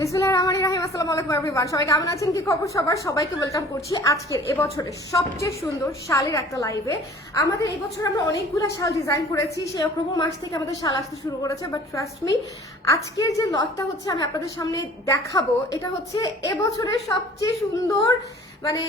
বিসমিল্লাহির রহমানির রহিম। আসসালামু আলাইকুম এভরিওয়ান, সবাই কেমন আছেন, কি খবর সবার? সবাইকে ওয়েলকাম করছি আজকের এবছরের সবচেয়ে সুন্দর শালের একটা লাইভে। আমাদের এবছর আমরা অনেকগুলো শাল ডিজাইন করেছি, সেই অক্টোবর মাস থেকে আমাদের শাল আসতে শুরু করেছে। বাট ট্রাস্ট মি, আজকের যে লটটা হচ্ছে আমি আপনাদের সামনে দেখাবো, এটা হচ্ছে এবছরের সবচেয়ে সুন্দর মানে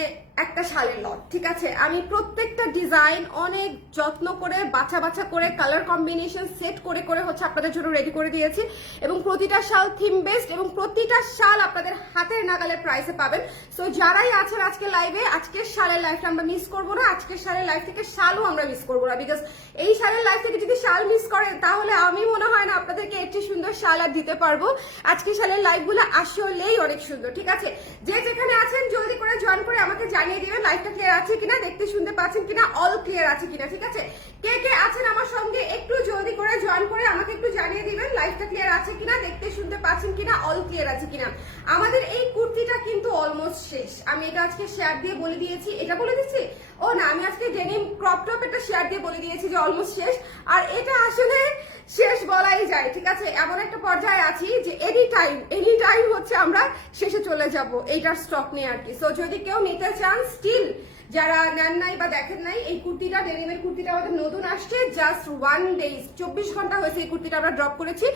একটা শালের লট। ঠিক আছে, আমি প্রত্যেকটা ডিজাইন অনেক যত্ন করে বাছা বাছা করে কালার কম্বিনেশন সেট করে করে হচ্ছে আপনাদের জন্য রেডি করে দিয়েছি, এবং প্রতিটা শাল থিম বেসড এবং প্রতিটা শাল আপনাদের হাতের নাগালের প্রাইসে পাবেন। সো যারাই আছেন আজকে লাইভে, আজকের শালের লাইফটা আমরা মিস করবো না, আজকের শালের লাইফ থেকে শালও আমরা মিস করবো না। বিকজ এই শালের লাইফ থেকে যদি শাল মিস করেন তাহলে আমি মনে হয় না আপনাদেরকে একটি সুন্দর শাল আর দিতে পারবো। আজকের শালের লাইফগুলো আসলেই অনেক সুন্দর। ঠিক আছে, যে যেখানে আছেন জলদি করে জয়েন করে আমাকে জানিয়ে দিবেন লাইভটা ক্লিয়ার আছে কিনা, দেখতে শুনতে পাচ্ছেন কিনা, অল ক্লিয়ার আছে কিনা। ঠিক আছে, কে কে আছেন আমার সঙ্গে একটু জলদি করে জয়েন করে আমাকে একটু জানিয়ে দিবেন লাইভটা ক্লিয়ার আছে কিনা, দেখতে শুনতে পাচ্ছেন কিনা, অল ক্লিয়ার আছে কিনা। আমাদের এই কুর্তিটা কিন্তু অলমোস্ট শেষ। আমি এটা আজকে শেয়ার দিয়ে বলে দিয়েছি, এটা বলে দিচ্ছি, ও না, আমি আজকে ডেনিম ক্রপ টপ এটা শেয়ার দিয়ে বলে দিয়েছি যে অলমোস্ট শেষ। আর এটা আসলে শেষ বলাই যায়। ঠিক আছে, এমন একটা পর্যায়ে আছি যে এনি টাইম হচ্ছে আমরা শেষে চলে যাব এইটার স্টক নিয়ে আর কি। সো যদি কেউ নিতে চান, স্টিল যারা নেন নাই বা দেখেন নাই, এই কুর্তিটা ডেনিমের কুর্তিটা আমাদের নতুন আসছে, জাস্ট 1 ডেজ 24 ঘন্টা হয়েছে এই কুর্তিটা আমরা ড্রপ করেছি।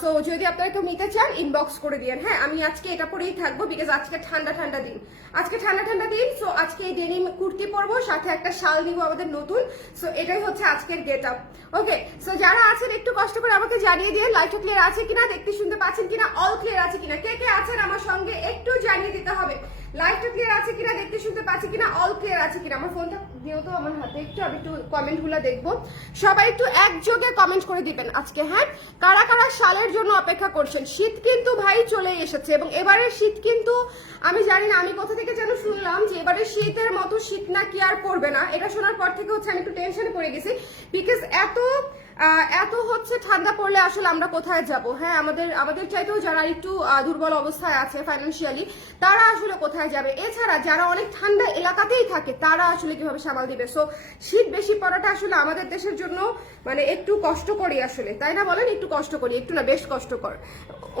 সো যদি আপনারা কেউ নিতে চান ইনবক্স করে দিন। হ্যাঁ, আমি আজকে এটা পরেই থাকবো বিকজ আজকে ঠান্ডা দিন, আজকে ঠান্ডা দিন। সো আজকে এই ডেনিম কুর্তি পরবো, সাথে একটা শাল দিব আমাদের নতুন। সো এটাই হচ্ছে আজকের গেট আপ। ওকে, সো যারা আছেন একটু কষ্ট করে আমাকে জানিয়ে দিন লাইভটা ক্লিয়ার আছে কিনা, দেখতে শুনতে পাচ্ছেন কিনা, অল ক্লিয়ার আছে কিনা। কে কে আছেন আমার সঙ্গে একটু জানিয়ে দিতে হবে লাইভটা ক্লিয়ার আছে কিনা, দেখতে শুনতে পাচ্ছি কিনা, অল ক্লিয়ার আছে কিনা। আমার ফোনটা দিও তো আমার হাতে একটু, আমি একটু কমেন্ট গুলো দেখবো। সবাই একটু একযোগে কমেন্ট করে দিবেন আজকে। হ্যাঁ, কারা কারা শালের জন্য অপেক্ষা করছেন? শীত কিন্তু ভাই চলে এসেছে, এবং এবারের শীত কিন্তু আমি জানি না, আমি কোথা থেকে যেন শুনলাম যে এবারে শীতের মতো শীত না কি আর পড়বে না। এটা শোনার পর থেকে হচ্ছে আমি একটু টেনশনে পড়ে গেছি, বিকজ এত হচ্ছে ঠান্ডা পড়লে আসলে আমরা কোথায় যাব? হ্যাঁ, আমাদের চাইতেও যারা একটু দুর্বল অবস্থায় আছে ফাইন্যান্সিয়ালি, তারা আসলে কোথায় যাবে? এছাড়া যারা অনেক ঠান্ডা এলাকাতেই থাকে তারা আসলে কিভাবে সামাল দিবে? সো শীত বেশি পড়াটা আসলে আমাদের দেশের জন্য মানে একটু কষ্টকরই আসলে, তাই না বলেন? একটু কষ্টকরই, একটু না বেশ কষ্টকর।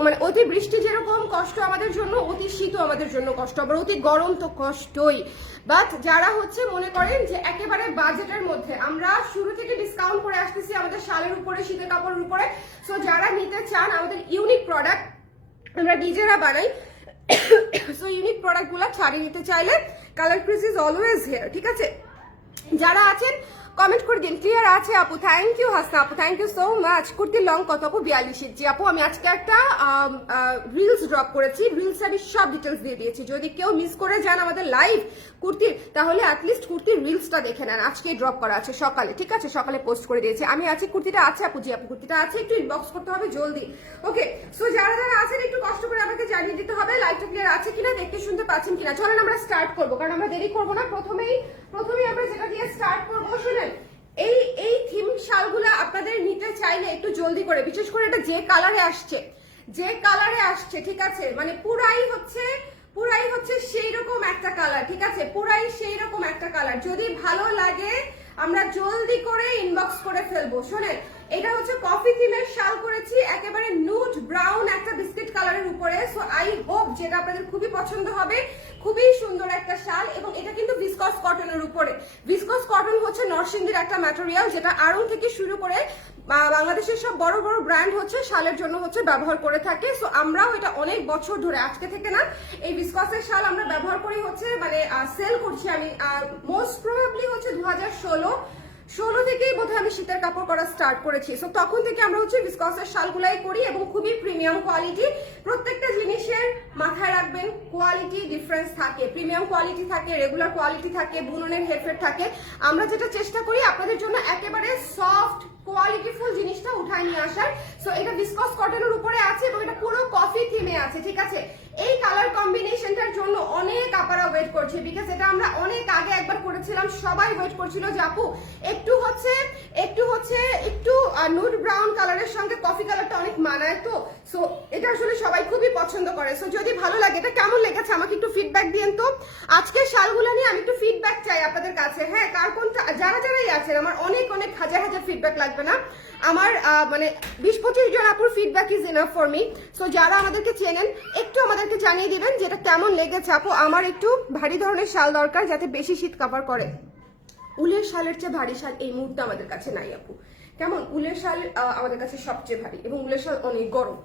মানে অতি বৃষ্টি যেরকম কষ্ট আমাদের জন্য, অতি শীতও আমাদের জন্য কষ্ট, আবার অতি গরম তো কষ্টই। বাট যারা হচ্ছে মনে করেন যে একেবারে বাজেটের মধ্যে, আমরা শুরু থেকে ডিসকাউন্ট করে আসতেছি আমাদের শালের উপরে, শীতের কাপড়ের উপরে। সো যারা নিতে চান, আমাদের ইউনিক প্রোডাক্ট আমরা নিজেরা বানাই। সো ইউনিক প্রোডাক্ট গুলা ছাড়িয়ে নিতে চাইলে colour crease is always here. ঠিক আছে, যারা আছেন কমেন্ট করে দিন ক্লিয়ার আছে আপু। থ্যাংক ইউ হাসনা আপু, থ্যাংক ইউ সো মাচ। কুর্তির লং কত আপু? 42 ইঞ্চি আপু। আমি আজকে একটা রিলস ড্রপ করেছি, রিলস আমি সব ডিটেলস দিয়ে দিয়েছি। যদি কেউ মিস করে যান আমাদের লাইভ কুর্তির, তাহলে অ্যাটলিস্ট কুর্তির রিলসটা দেখে নেন, আজকে ড্রপ করা আছে সকালে। ঠিক আছে, সকালে পোস্ট করে দিয়েছি আমি। আজকে কুর্তিটা আছে আপু, জি আপু কুর্তিটা আছে, একটু ইনবক্স করতে হবে জলদি। ওকে, সো যারা যারা আছেন একটু কষ্ট করে আমাকে জানিয়ে দিতে হবে লাইভটা ক্লিয়ার আছে কিনা, দেখতে শুনতে পাচ্ছেন কিনা। চলেন আমরা স্টার্ট করবো, কারণ আমরা দেরি করবো না। প্রথমেই আমরা যেটা দিয়ে স্টার্ট করবো, শুনেন, এই থিম শালগুলো আপনাদের নিতে চাইলে একটু জলদি করে, বিশেষ করে এটা যে কালারে আসছে, ঠিক আছে, মানে পুরাই হচ্ছে সেই রকম একটা কালার। ঠিক আছে, পুরাই সেই রকম একটা কালার। যদি ভালো লাগে আমরা জলদি করে ইনবক্স করে ফেলবো। শোনেন, এটা হচ্ছে কফি থিমের শাল করেছি, একেবারে নুড ব্রাউন একটা বিস্কিট কালারের উপরে। সো আই হোপ যেটা আপনাদের খুবই পছন্দ হবে। খুবই সুন্দর একটা শাল, এবং এটা কিন্তু ভিসকস কটনের উপরে। ভিসকস কটন হচ্ছে নরসিংদীর একটা ম্যাটেরিয়াল, যেটা আড়ং থেকে শুরু করে বাংলাদেশের সব বড় বড় ব্র্যান্ড হচ্ছে শালের জন্য হচ্ছে ব্যবহার করে থাকে। সো আমরাও এটা অনেক বছর ধরে, আজকে থেকে না, এই ভিসকসের শাল আমরা ব্যবহার করি হচ্ছে, মানে সেল করছি আমি মোস্ট প্রবাবলি হচ্ছে 2016 থেকেই বোধহয় আমি শীতের কাপড় করা স্টার্ট করেছি। সো তখন থেকে আমরা হচ্ছে ভিসকসের শালগুলাই করি, এবং খুবই প্রিমিয়াম কোয়ালিটি। প্রত্যেকটা জিনিসের মাথায় রাখবেন কোয়ালিটি ডিফারেন্স থাকে, প্রিমিয়াম কোয়ালিটি থাকে, রেগুলার কোয়ালিটি থাকে, বুননের হেরফের থাকে। আমরা যেটা চেষ্টা করি আপনাদের জন্য একেবারে সফট কোয়ালিটিফুল জিনিসটা উঠায় নিয়ে আসার। সো এটা ভিসকস কটনের উপরে আছে, এবং এটা পুরো কফি থিমে আছে। ঠিক আছে, এই কালার কম্বিনেশনটার জন্য অনেক আপারা ওয়েট করছে, বিকজ এটা আমরা অনেক আগে একবার করেছিলাম, সবাই ওয়েট করছিল যে আপু একটু নুড ব্রাউন কালারের সঙ্গে কফি কালারটা অনেক মানায়। তো সো সো এটা আসলে সবাই খুবই পছন্দ করে। সো যদি ভালো লাগে, এটা কেমন লেগেছে আমাকে একটু ফিডব্যাক দিয়েন তো। আজকের শালগুলো নিয়ে আমি একটু ফিডব্যাক চাই আপনাদের কাছে। হ্যাঁ, কার কোনটা, যারাই আছেন, আমার অনেক অনেক হাজার হাজার ফিডব্যাক লাগবে না, আমার মানে 20-25 জন আপুর feedback is enough for me. So যারা আমাদেরকে চেনেন একটু আমাদেরকে জানিয়ে দিবেন যেটা কেমন লেগেছে। আপু আমার একটু ভারী ধরনের শাল দরকার যাতে বেশি শীত কভার করে। উলের শালের চেয়ে ভারী শাল এই মুহূর্তে আমাদের কাছে নাই আপু। কেমন, উলের শাল আমাদের কাছে সবচেয়ে ভারী এবং উলের শাল অনেক গরম।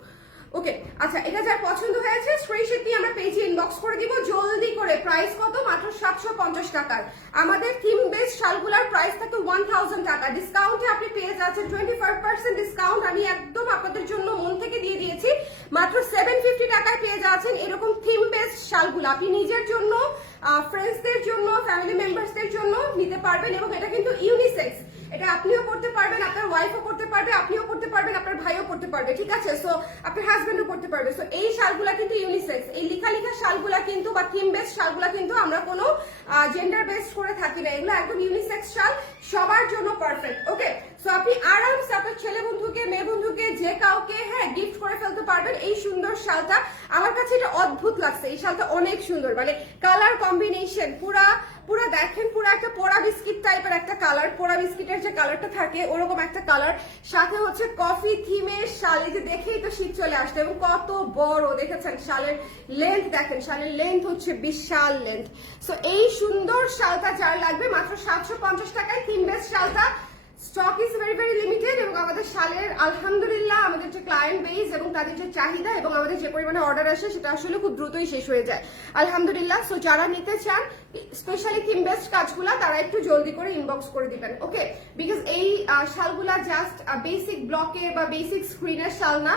ওকে, আচ্ছা, এটা যার পছন্দ হয়েছে স্ক্রিনশট দিয়ে আমরা পেজে ইনবক্স করে দিব জলদি করে। প্রাইস কত? মাত্র 750 টাকার। আমাদের থিম বেস শালগুলোর প্রাইস থাকে 1000 টাকা। ডিসকাউন্টে আপনি পেয়ে যাচ্ছেন 25% ডিসকাউন্ট। আমি একদম আপনাদের জন্য মন থেকে দিয়ে দিয়েছি, মাত্র 750 টাকায় পেয়ে যাচ্ছেন এরকম থিম বেস শালগুলো। আপনি নিজের জন্য, ফ্রেন্ডসদের জন্য, ফ্যামিলি মেম্বার্সদের জন্য নিতে পারবেন এবং এটা কিন্তু ইউনিসেক্স। এটা আপনিও করতে পারবেন, আপনার ওয়াইফও করতে পারবে, আপনিও করতে পারবেন, আপনার ভাইও করতে পারবে, ঠিক আছে? সো আপনার হাজবেন্ডও করতে পারবে। সো এই শালগুলা কিন্তু ইউনিসেক্স। এই লিখা শালগুলা কিন্তু বা থিম বেস শালগুলা কিন্তু আমরা কোনো জেন্ডার বেসড করে থাকি না, এগুলো একদম ইউনিসেক্স শাল, সবার জন্য পারফেক্ট। ওকে, সো আপনি আরামসে আপনার ছেলে বন্ধুকে, মেয়ে বন্ধুকে, যে কাউকে হ্যাঁ গিফট করে ফেলতে পারবেন এই সুন্দর শালটা। আমার কাছে এটা অদ্ভুত লাগছে, এই শালটা অনেক সুন্দর, মানে কালার কম্বিনেশন পুরা দেখেন, পুরো একটা পোড়া বিস্কিট টাইপের একটা কালার, পোড়া বিস্কিটের যে কালারটা থাকে ওরকম একটা কালার, সাথে হচ্ছে কফি থিমের শাল। এই যে দেখেই তো শীত চলে আসছে এবং কত বড় দেখেছেন শালের লেন্থ, দেখেন শালের লেন্থ হচ্ছে বিশাল লেন্থ। সো এই সুন্দর শালটা যার লাগবে মাত্র 750 টাকায় থিম বেস শালটা। Stock is very very limited এবং আমাদের শালের আলহামদুলিল্লাহ আমাদের যে ক্লায়েন্ট বেস এবং তাদের যে চাহিদা এবং আমাদের যে পরিমাণে অর্ডার আসে সেটা আসলে খুব দ্রুতই শেষ হয়ে যায় আলহামদুলিল্লাহ। সো যারা নিতে চান স্পেশালি থিম বেস্ট কাজগুলা তারা একটু জলদি করে ইনবক্স করে দিবেন। ওকে, বিকজ এই শালগুলা জাস্ট বেসিক ব্লকের বা বেসিক স্ক্রিনের শাল না,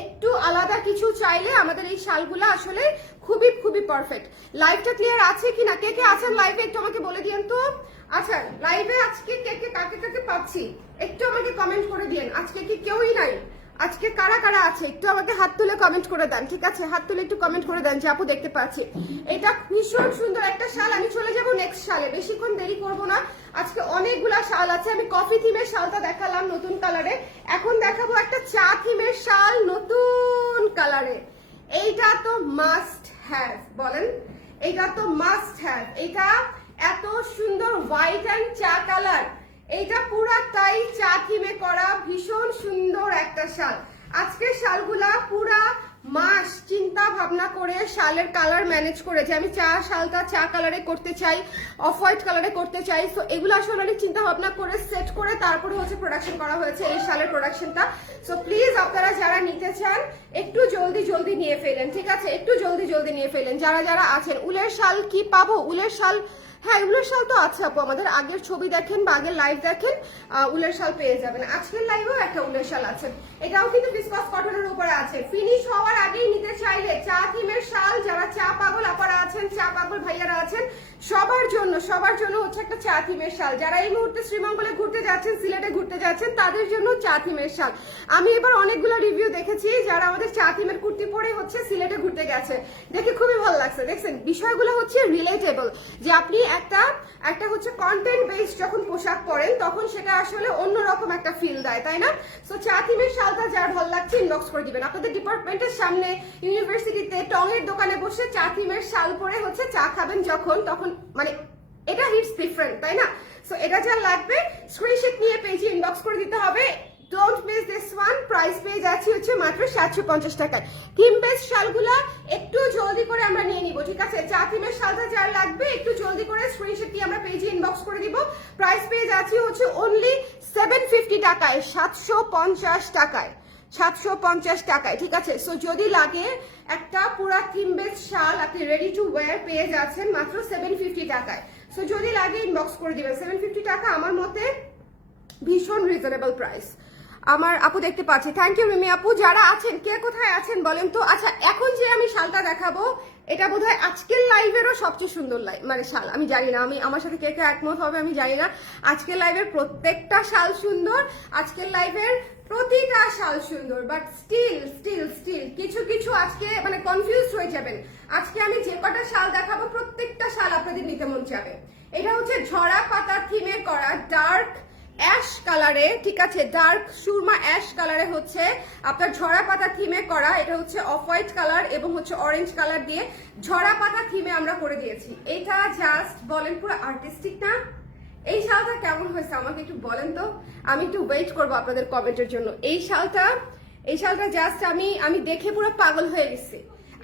একটু আলাদা কিছু চাইলে আমাদের এই শালগুলা আসলে খুবই খুবই পারফেক্ট। লাইভটা ক্লিয়ার আছে কিনা, কে কে আছেন লাইভে একটু আমাকে বলে দিয়েন তো। আচ্ছা, লাইভে আজকে কাকে পাচ্ছি একটু আমাকে কমেন্ট করে দিয়েন। আজকে কি কেউই নাই? আজকে কারা কারা আছে একটু আমাকে হাত তুলে কমেন্ট করে দেন, ঠিক আছে? হাত তুলে একটু কমেন্ট করে দেন যে আপু দেখতে পাচ্ছি। এটা ভীষণ সুন্দর একটা শাল। আমি চলে যাব নেক্সট শালে, বেশিক্ষণ দেরি করব না। আজকে অনেকগুলা শাল আছে। আমি কফি থিমের শালটা দেখালাম নতুন কালারে, এখন দেখাবো একটা চা থিমের শাল নতুন কালারে। এইটা তো মাস্ট হ্যাভ, বলেন, এইটা তো মাস্ট হ্যাভ। এইটা এত সুন্দর হোয়াইট অ্যান্ড চা কালার, এইটা পুরাটাই চা থিমে করা ভীষণ সুন্দর একটা শাল। আজকের শালগুলা পুরা মাস চিন্তা ভাবনা করে শালের কালার ম্যানেজ করেছে। আমি শালটা চা কালারে করতে চাই, অফ হোয়াইট কালারে করতে চাই। তো এগুলো আসলে অনেক চিন্তা ভাবনা করে সেট করে তারপরে হচ্ছে প্রোডাকশন করা হয়েছে এই শালের প্রোডাকশনটা। সো প্লিজ আপনারা যারা নিতে চান একটু জলদি নিয়ে ফেলেন, ঠিক আছে? একটু জলদি নিয়ে ফেলেন যারা আছেন। উলের শাল কি পাবো? উলের শাল, হ্যাঁ উলের শাল তো আছে আপু, আমাদের আগের ছবি দেখেন বা আগের লাইভ দেখেন, উলের শাল পেয়ে যাবেন। আজকের লাইভেও একটা উলের শাল আছে, এটাও কিন্তু ভিসকস কটনের উপরে আছে। ফিনিশ হওয়ার আগেই নিতে চাইলে চা থিমের শাল, যারা চা পাগল আপারা আছেন, চা পাগল ভাইয়ারা আছেন, সবার জন্য হচ্ছে একটা চা থিমের শাল। যারা এই মুহূর্তে শ্রীমঙ্গলে ঘুরতে যাচ্ছেন, সিলেটে ঘুরতে যাচ্ছেন, তাদের জন্য চা থিমের শাল। আমি এবার অনেকগুলো রিভিউ দেখেছি যারা আমাদের চা থিমের কুর্তি পরে হচ্ছে সিলেটে ঘুরতে গেছে, দেখে খুবই ভালো লাগছে। দেখছেন বিষয়গুলো হচ্ছে রিলেটেবল, যে আপনি একটা হচ্ছে কন্টেন্ট বেস যখন পোশাক পরেন তখন সেটা আসলে অন্যরকম একটা ফিল দেয়, তাই না? সো চা থিমের শালটা যার ভালো লাগছে ইনবক্স করে দিবেন। আপনাদের ডিপার্টমেন্টের সামনে, ইউনিভার্সিটিতে, টঙের দোকানে বসে চা থিমের শাল পরে হচ্ছে চা খাবেন যখন, তখন মানে এটা হিটস ডিফারেন্ট, তাই না? সো এটা যা লাগবে স্ক্রিনশট নিয়ে পেজে ইনবক্স করে দিতে হবে। Don't miss this one. Price পেয়ে যাচ্ছি হচ্ছে মাত্র 750 টাকায়। থিম বেস শালগুলা একটু জলদি করে আমরা নিয়ে নিব, ঠিক আছে? চা থিমের শালটা যার লাগবে একটু জলদি করে স্ক্রিনশট দিয়ে আমরা পেজে ইনবক্স করে দিব। প্রাইস পেয়ে যাচ্ছি হচ্ছে অনলি 750 টাকায়, 750 টাকায়, 750 টাকায়, ঠিক আছে? সো যদি লাগে একটা পুরা থিম বেস শাল আপনি রেডি টু ওয়্যার পেয়ে যাচ্ছেন মাত্র 750 টাকায়। সো যদি লাগে ইনবক্স করে দিবেন। 750 টাকা আমার মতে ভীষণ রিজনেবল প্রাইস। আমার আপু দেখতে পাচ্ছি, থ্যাংক ইউ রিমি আপু। যারা আছেন কে কোথায় আছেন বলেন তো। আচ্ছা, এখন যে আমি শালটা দেখাবো এটা বোধহয় আজকের লাইভেরও সবচেয়ে সুন্দর মানে শাল। আমি জানি না, আমি আমার সাথে কে কে একমত হবে আমি জানি না। আজকের লাইভের প্রত্যেকটা শাল সুন্দর, আজকের লাইভের প্রতিটা শাল সুন্দর, বাট স্টিল কিছু আজকে মানে কনফিউজ হয়ে যাবেন। আজকে আমি যে কটা শাল দেখাবো প্রত্যেকটা শাল আপনাদের নিতে মন যাবে। এটা হচ্ছে ঝরা পাতা থিমে করা ডার্ক অ্যাশ কালারে, ঠিক আছে, ডার্ক সুরমা অ্যাশ কালারে হচ্ছে আপনার ঝরা পাতা থিমে করা। এটা হচ্ছে অফ হোয়াইট কালার এবং হচ্ছে অরেঞ্জ কালার দিয়ে ঝরা পাতা থিমে আমরা করে দিয়েছি। এটা জাস্ট বলেন পুরো আর্টিস্টিক না? এই শালটা কেমন হয়েছে আমাকে একটু বলেন তো, আমি একটু ওয়েট করবো আপনাদের কমেন্টের জন্য। এই শালটা জাস্ট আমি দেখে পুরো পাগল হয়ে গেছি।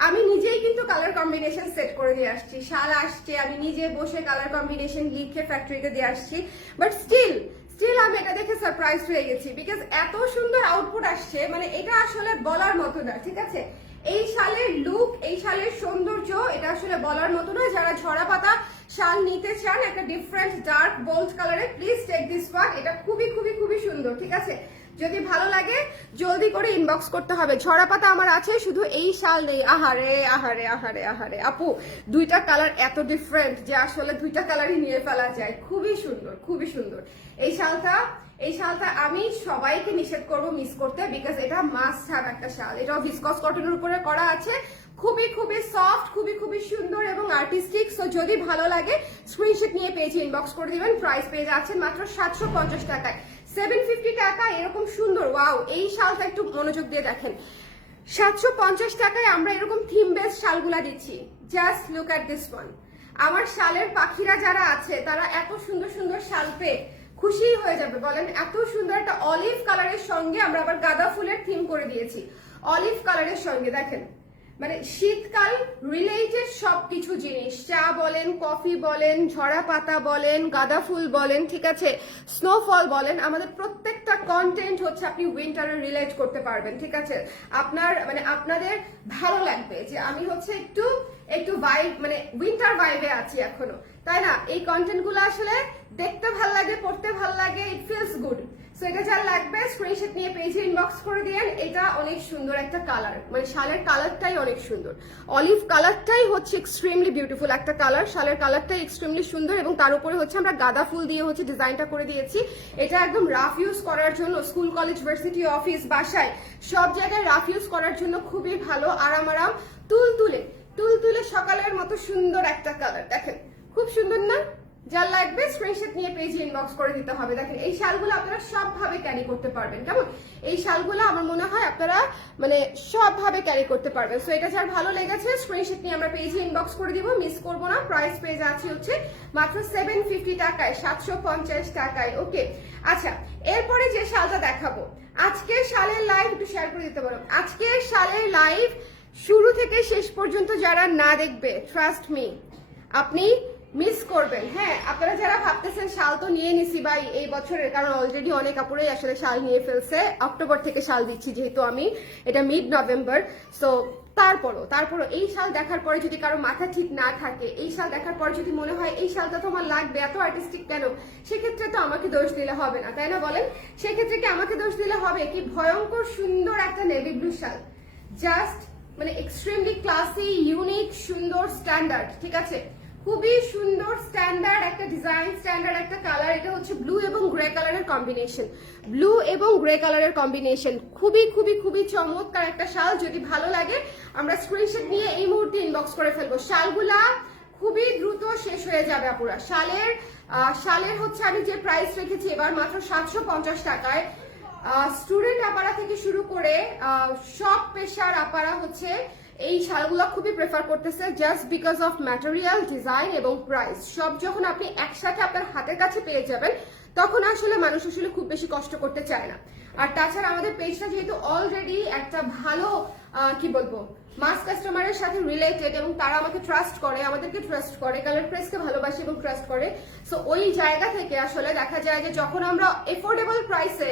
আমি নিজেই কিন্তু কালার কম্বিনেশন সেট করে দিয়ে আসছি, শাল আসছে আমি নিজে বসে কালার কম্বিনেশন লিখে ফ্যাক্টরিতে দিয়ে আসছি, বাট স্টিল আমি এটা দেখে সারপ্রাইজ হয়ে গেছি বিকজ এত সুন্দর আউটপুট আসছে, মানে এটা আসলে বলার মতো না, ঠিক আছে। এই শালের লুক, এই শালের সৌন্দর্য এটা আসলে বলার মতো না। যারা ঝরা পাতা শাল নিতে চান একটা ডিফারেন্ট ডার্ক বোল্ড কালারে, প্লিজ টেক দিস ওয়ান। এটা খুবই খুবই খুবই সুন্দর, ঠিক আছে। যদি ভালো লাগে জলদি করে ইনবক্স করতে হবে। ঝরা পাতা আমার আছে, শুধু এই শাল নেই। আহারে আহারে আহারে আহারে আপু, দুইটা কালার এত ডিফারেন্ট যে আসলে দুইটা কালারই নিয়ে ফেলা যায়। খুবই সুন্দর, খুবই সুন্দর। এই শালটা আমি সবাইকে নিষেধ করব মিস করতে, বিকজ এটা মাস্ট হ্যাভ একটা শাল। এটাও ভিসকস কটনের উপরে করা আছে, খুবই খুবই সফট, খুবই খুবই সুন্দর এবং আর্টিস্টিক। সো যদি ভালো লাগে স্ক্রিনশট নিয়ে পেজে ইনবক্স করে দিবেন। প্রাইস পেয়ে যাচ্ছেন মাত্র 750 টাকায়, 750 টাকা। এরকম সুন্দর, ওয়াও, এই শালটা একটু মনোযোগ দিয়ে দেখেন। 750 টাকায় আমরা এরকম থিম বেস শালগুলা দিচ্ছি। Just look at this one. আমার শালের পাখিরা যারা আছে তারা এত সুন্দর সুন্দর শাল পেয়ে খুশি হয়ে যাবে বলেন। এত সুন্দর একটা অলিভ কালারের সঙ্গে আমরা আবার গাঁদা ফুলের থিম করে দিয়েছি। অলিভ কালারের সঙ্গে দেখেন, মানে শীতকাল রিলেটেড সবকিছু জিনিস, চা বলেন, কফি বলেন, ঝরা পাতা বলেন, গাঁদা ফুল বলেন, ঠিক আছে, স্নোফল বলেন, আমাদের প্রত্যেকটা কন্টেন্ট হচ্ছে আপনি উইন্টারে রিলেট করতে পারবেন, ঠিক আছে। আপনাদের ভালো লাগবে যে আমি হচ্ছে একটু ভাইব, মানে উইন্টার ভাইবে আছি এখনো, তাই না? এই কন্টেন্ট গুলো আসলে দেখতে ভাল লাগে, পড়তে ভাল লাগে, ইট ফিলস গুড। সো এটা যার লাগবে স্ক্রিনশট নিয়ে পেজে ইনবক্স করে দিয়েন। এটা অনেক সুন্দর একটা কালার, মানে শালের কালারটাই অনেক সুন্দর। অলিভ কালারটাই হচ্ছে এক্সট্রিমলি বিউটিফুল একটা কালার, শালের কালারটাই এক্সট্রিমলি সুন্দর এবং তার উপরে হচ্ছে আমরা গাঁদা ফুল দিয়ে হচ্ছে ডিজাইনটা করে দিয়েছি। এটা একদম রাফ ইউজ করার জন্য, স্কুল কলেজ ভার্সিটি অফিস বাসায় সব জায়গায় রাফ ইউজ করার জন্য খুবই ভালো। আরাম তুলতুলে সকালের মতো সুন্দর একটা কালার, দেখেন খুব সুন্দর না? যার লাগবে স্ক্রিনশট নিয়ে পেজে ইনবক্স করে দিতে হবে। দেখেন এই শালগুলো আপনারা সবভাবে ক্যারি করতে পারবেন, কেমন? এই শালগুলো আমার মনে হয় আপনারা মানে সবভাবে ক্যারি করতে পারবেন। সো এটা যার ভালো লেগেছে স্ক্রিনশট নিয়ে আমরা পেজে ইনবক্স করে দিব, মিস করবো না। প্রাইস পেয়ে যাচ্ছে হচ্ছে মাত্র 750 টাকায়, 750 টাকায়। ওকে, আচ্ছা, এরপরে যে শালটা দেখাবো, আজকের শালের লাইভ একটু শেয়ার করে দিতে পারো। আজকের শালের লাইভ শুরু থেকে শেষ পর্যন্ত যারা না দেখবে, ট্রাস্ট মি, আপনি মিস করবেন। হ্যাঁ, আপনারা যারা ভাবতেছেন শাল তো নিয়ে নিছি ভাই এই বছরের, কারণ অলরেডি অনেক আপুরাই আসলে শাল নিয়ে ফেলছে। অক্টোবর থেকে শাল দিচ্ছি যেহেতু আমি, এটা মিড নভেম্বর। সো তারপরও এই শাল দেখার পরে যদি কারো মাথা ঠিক না থাকে, এই শাল দেখার পরে যদি মনে হয় এই শালটা তো আমার লাগবে, এত আর্টিস্টিক কেন, সেক্ষেত্রে তো আমাকে দোষ দিলে হবে না, তাই না বলেন? সেক্ষেত্রে কি আমাকে দোষ দিলে হবে? কি ভয়ঙ্কর সুন্দর একটা নেভি ব্লু শাল, জাস্ট মানে এক্সট্রিমলি ক্লাসি, ইউনিক, সুন্দর, স্ট্যান্ডার্ড, ঠিক আছে, খুবই সুন্দর স্ট্যান্ডার্ড একটা ডিজাইন, স্ট্যান্ডার্ড একটা কালার। এটা হচ্ছে ব্লু এবং গ্রে কালারের কম্বিনেশন, ব্লু এবং গ্রে কালারের কম্বিনেশন, খুবই খুবই খুবই চমৎকার একটা শাল। যদি ভালো লাগে আমরা স্ক্রিনশট নিয়ে এই মুহূর্তে ইনবক্স করে ফেলবো। শালগুলা খুবই দ্রুত শেষ হয়ে যাবে আপুরা। শালের হচ্ছে আমি যে প্রাইস রেখেছি এবার মাত্র 750 টাকায়। স্টুডেন্ট আপারা থেকে শুরু করে সব পেশার আপারা হচ্ছে এই শালগুলো খুবই প্রেফার করতেছে, just because of material, design এবং প্রাইস। সব যখন আপনি একসাথে আপনার হাতের কাছে পেয়ে যাবেন তখন আসলে মানুষ আসলে খুব বেশি কষ্ট করতে চায় না। আর তাছাড়া আমাদের পেজটা যেহেতু অলরেডি একটা ভালো কি বলবো মাস কাস্টমারের সাথে রিলেটেড এবং তারা আমাকে ট্রাস্ট করে, আমাদেরকে ট্রাস্ট করে, কালার প্রেসকে ভালোবাসে এবং ট্রাস্ট করে। সো ওই জায়গা থেকে আসলে দেখা যায় যে যখন আমরা এফোর্ডেবল প্রাইসে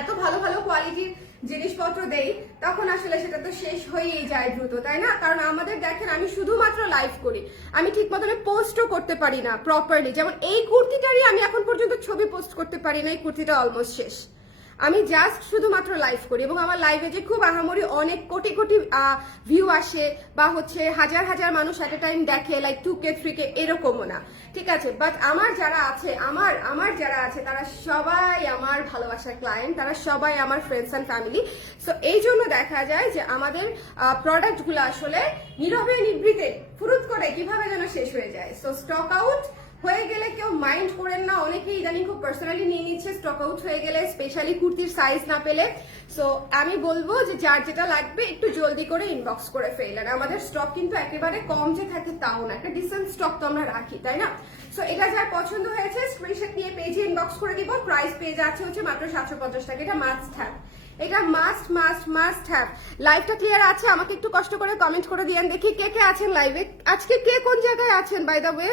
এত ভালো ভালো কোয়ালিটির জিনিসপত্র দেই তখন আসলে সেটা তো শেষ হয়েই যায় দ্রুত, তাই না? কারণ আমাদের দেখেন আমি শুধুমাত্র লাইভ করি, আমি ঠিক মতো পোস্টও করতে পারি না প্রপারলি। যেমন এই কুর্তিটারই আমি এখন পর্যন্ত ছবি পোস্ট করতে পারি না, এই কুর্তিটা অলমোস্ট শেষ। আমি জাস্ট শুধুমাত্র লাইভ করি এবং আমার লাইভে যে খুব আহামরি অনেক কোটি কোটি ভিউ আসে বা হচ্ছে হাজার হাজার মানুষ এট এ টাইম দেখে, লাইক 2K 3K এরকমও না, ঠিক আছে। বাট আমার যারা আছে তারা সবাই আমার ভালোবাসার ক্লায়েন্ট, তারা সবাই আমার ফ্রেন্ডস অ্যান্ড ফ্যামিলি। সো এই জন্য দেখা যায় যে আমাদের প্রোডাক্টগুলো আসলে নীরবে নিভৃতে ফুরুত করে কিভাবে যেন শেষ হয়ে যায়। সো স্টক আউট হয়ে গেলে কেউ মাইন্ড করেন না, অনেকেই ইদানিং খুব পার্সোনালি নিয়ে নিচ্ছে স্টক আউট হয়ে গেলে, স্পেশালি কুর্তির সাইজ না পেলে। সো আমি বলবো যে যার যেটা লাগবে একটু জলদি করে ইনবক্স করে ফেলেন। আমাদের স্টক কিন্তু একেবারে কম যে থাকে তাও না, একটা ডিসেন্ট স্টক তো আমরা রাখি, তাই না? সো এটা যার পছন্দ হয়েছে স্ক্রিনশট নিয়ে পেজে ইনবক্স করে দিব। প্রাইস পেয়ে যাচ্ছে হচ্ছে মাত্র 750 টাকা। এটা মাস্ট হ্যাভ, এটা মাস্ট মাস্ট মাস্ট হ্যাভ। লাইভটা ক্লিয়ার আছে? আমাকে একটু কষ্ট করে কমেন্ট করে দিয়েন দেখি কে কে আছেন লাইভে। আজকে কে কোন জায়গায় আছেন বাই দ্য ওয়ে?